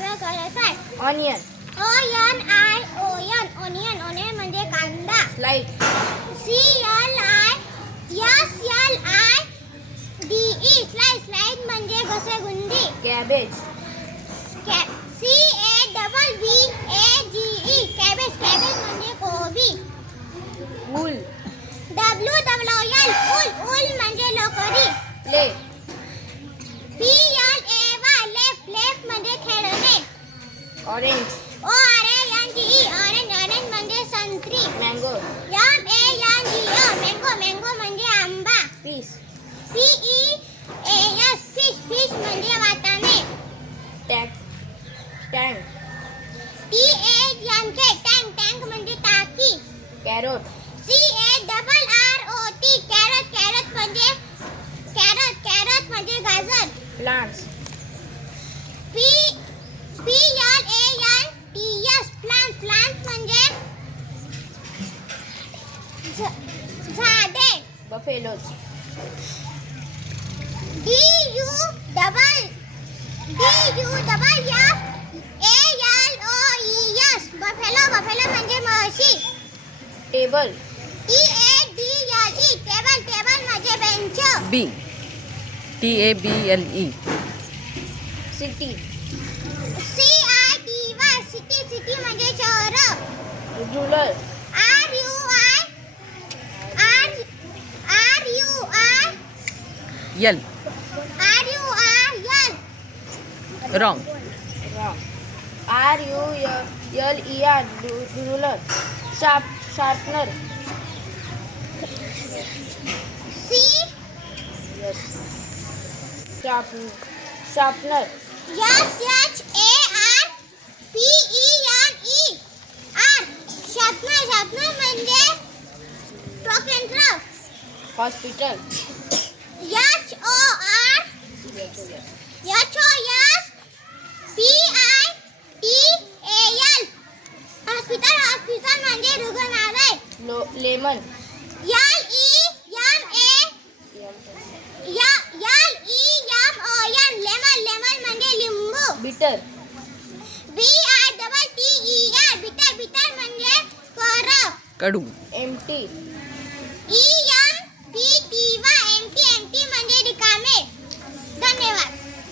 व्यायाम करत आहे. ऑनियन. ओनियन म्हणजे कांदा. स्लाइड. स्लाइड म्हणजे घसरगुंडी. कॅबेज. कॅबेज म्हणजे कोबी. वूल. उल म्हणजे लोकरी. प्ले. लेफ्ट म्हणजे खेळणे. ऑरेंज. ऑरेंज म्हणजे संत्री. मँगो. मँगो म्हणजे आंबा. पीस. फिश म्हणजे वाटाणे. टँक. टँक म्हणजे टाकी. कॅरोट. कॅरट म्हणजे गाजर. प्लांट्स. प्लांट म्हणजे झाडे. बफेलोज. बफेलो म्हणजे म्हशी. टेबल. टेबल म्हणजे bench. B TABLE. City. City म्हणजे शहर. Rural. L. Wrong. RULER. Ruler. Sharpener. Sharpener. Sharpener म्हणजे हॉस्पिटल. हॉस्पिटल म्हणजे रुग्णालय. लेमन. लेमन म्हणजे लिंबू. बिटर. बिटर म्हणजे कोरं. कडू. एम्प्टी.